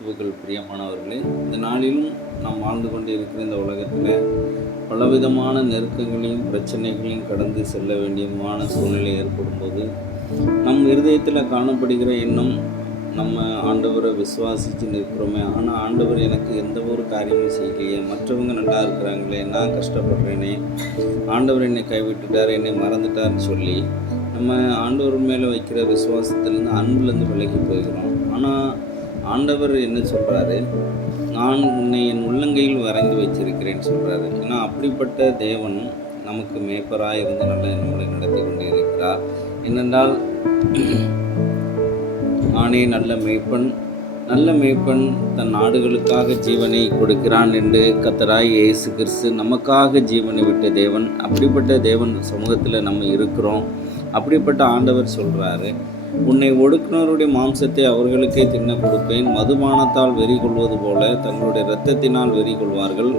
கிறிஸ்துவுக்கள் பிரியமானவர்களே இந்த நாளிலும் நாம் வாழ்ந்து கொண்டு இருக்கிற இந்த உலகத்தில் பலவிதமான நெருக்கங்களையும் பிரச்சனைகளையும் கடந்து செல்ல வேண்டியமான சூழ்நிலை ஏற்படும்போது நம் இருதயத்தில் காணப்படுகிற எண்ணம் நம்ம ஆண்டவரை விசுவாசித்து நிற்கிறோமே ஆனால் ஆண்டவர் எனக்கு எந்த ஒரு காரியமும் செய்யலையே மற்றவங்க நல்லா இருக்கிறாங்களே நான் கஷ்டப்படுறேனே ஆண்டவர் என்னை கைவிட்டுட்டார் என்னை மறந்துட்டார்னு சொல்லி நம்ம ஆண்டவர் மேலே வைக்கிற விசுவாசத்துலேருந்து அன்புலேருந்து விலகி போயிருக்கிறோம் ஆனால் ஆண்டவர் என்ன சொல்கிறாரு நான் உன்னை என் உள்ளங்கையில் வரைந்து வச்சிருக்கிறேன்னு சொல்கிறாரு ஏன்னா அப்படிப்பட்ட தேவன் நமக்கு மேய்ப்பராக இருந்து நல்ல நம்மளை நடத்தி கொண்டு இருக்கிறார் என்னென்றால் நானே நல்ல மேய்ப்பன் நல்ல மேய்ப்பன் தன் நாடுகளுக்காக ஜீவனை கொடுக்கிறான் என்று கத்தராய் இயேசு கிறிஸ்து நமக்காக ஜீவனை விட்ட தேவன். அப்படிப்பட்ட தேவன் சமூகத்தில் நம்ம இருக்கிறோம். அப்படிப்பட்ட ஆண்டவர் சொல்கிறாரு உன்னை ஒடுக்குனருடைய மாம்சத்தை அவர்களுக்கே தின்ன கொடுப்பேன். மதுபானத்தால் வெறி கொள்வது போல தங்களுடைய இரத்தத்தினால் வெறி கொள்வார்கள்.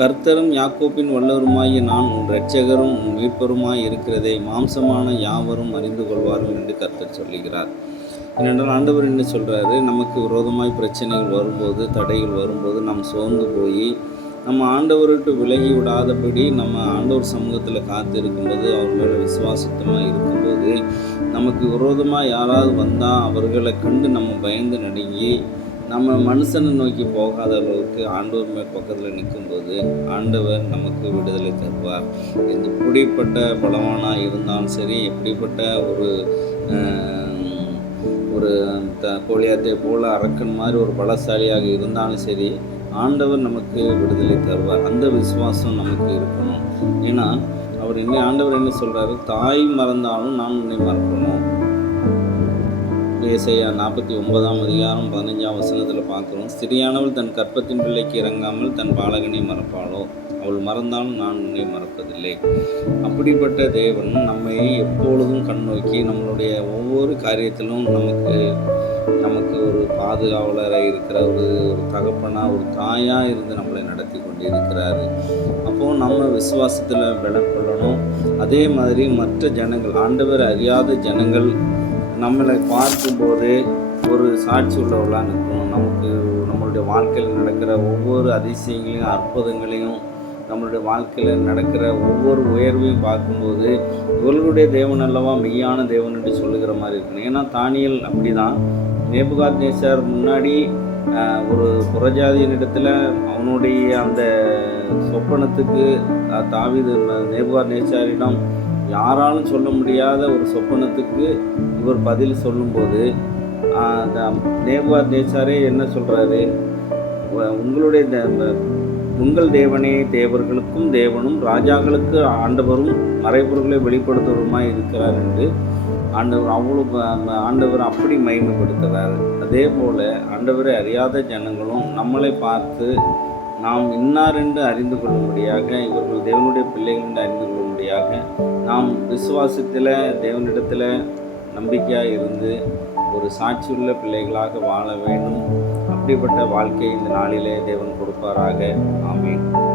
கர்த்தரும் யாக்கோப்பின் வல்லவருமாகிய நான் உன் இரட்சகரும் உன் மீட்பருமாய் இருக்கிறதை. மாம்சமான யாவரும் அறிந்து கொள்வார்கள் என்று கர்த்தர் சொல்லுகிறார். ஏனென்றால் ஆண்டவர் என்ன சொல்கிறாரு நமக்கு விரோதமாய் பிரச்சனைகள் வரும்போது தடைகள் வரும்போது நாம் சோர்ந்து போய் நம்ம ஆண்டவர்கிட்ட விலகி விடாதபடி நம்ம ஆண்டவர் சமூகத்தில் காத்து இருக்கும்போது அவர் மேலே விசுவாசத்தமாக இருக்கும்போது நமக்கு விரோதமாக யாராவது வந்தால் அவர்களை கண்டு நம்ம பயந்து நடுங்கி நம்ம மனுஷனை நோக்கி போகாத அளவுக்கு ஆண்டவர் மேல் பக்கத்தில் நிற்கும்போது ஆண்டவர் நமக்கு விடுதலை தருவார். இது எப்படிப்பட்ட பலவானாக இருந்தாலும் சரி எப்படிப்பட்ட ஒரு ஒரு த கோழியாத்தை போல் அரக்கன் மாதிரி ஒரு பலசாலியாக இருந்தாலும் சரி ஆண்டவர் நமக்கு விடுதலை தருவார். அந்த விசுவாசம் நமக்கு இருக்கணும். ஏன்னா அவர் என்ன ஆண்டவர் என்ன சொல்கிறாரு தாய் மறந்தாலும் நான் உன்னை மறக்கணும்? ஏசையா நாற்பத்தி ஒன்பதாம் அதிகாரம் பதினஞ்சாம் வசனத்தில் பார்க்குறோம். ஸ்திரியானவள் தன் கற்பத்தின் பிள்ளைக்கு இறங்காமல் தன் பாலகனை மறப்பாளோ? அவள் மறந்தாலும் நான் உன்னை மறப்பதில்லை. அப்படிப்பட்ட தேவன் நம்மை எப்பொழுதும் கண்ணோக்கி நம்மளுடைய ஒவ்வொரு காரியத்திலும் நமக்கு நமக்கு ஒரு பாதுகாவலராக இருக்கிற ஒரு ஒரு தகப்பனாக ஒரு தாயாக இருந்து நம்மளை நடத்தி கொண்டு இருக்கிறாரு அப்போது நம்ம விசுவாசத்தில் விடப்படணும் அதே மாதிரி மற்ற ஜனங்கள் ஆண்டவர் அறியாத ஜனங்கள் நம்மளை பார்க்கும்போது ஒரு சாட்சி உள்ளவர்களாக நிற்கணும். நமக்கு நம்மளுடைய வாழ்க்கையில் நடக்கிற ஒவ்வொரு அதிசயங்களையும் அற்புதங்களையும் நம்மளுடைய வாழ்க்கையில் நடக்கிற ஒவ்வொரு உயர்வையும் பார்க்கும்போது இவர்களுடைய தேவன் அல்லவா மெய்யான தேவன் என்று சொல்லுகிற மாதிரி இருக்கணும். ஏன்னா தானியல் அப்படி தான் நேபுகாத் நேசார் முன்னாடி ஒரு ஒரு புறஜாதியினிடத்தில் அவனுடைய அந்த சொப்பனத்துக்கு தாவிது தாவீது நேபுகாத் நேசாரிடம் யாராலும் சொல்ல முடியாத ஒரு சொப்பனத்துக்கு இவர் பதில் சொல்லும்போது அந்த நேபுகாத் நேசாரே என்ன சொல்கிறாரு உங்களுடைய இந்த உங்கள் தேவனே தேவர்களுக்கும் தேவனும் ராஜாக்களுக்கு ஆண்டவரும் மறைபொருளை வெளிப்படுத்துவருமாய் இருக்கிறார் என்று ஆண்டவர் அவ்வளோ ஆண்டவர் அப்படி மகிமைப்படுத்துகிறார். அதே போல் ஆண்டவரை அறியாத ஜனங்களும் நம்மளை பார்த்து நாம் இன்னார் என்று அறிந்து கொள்ளும்படியாக இவர்கள் தேவனுடைய பிள்ளைகள் என்று அறிந்து கொள்ளும்படியாக நாம் விசுவாசத்தில் தேவனிடத்தில் நம்பிக்கையாக இருந்து ஒரு சாட்சியுள்ள பிள்ளைகளாக வாழ வேண்டும். அப்படிப்பட்ட வாழ்க்கை இந்த நாளிலே தேவன் கொடுப்பாராக. ஆமீன்.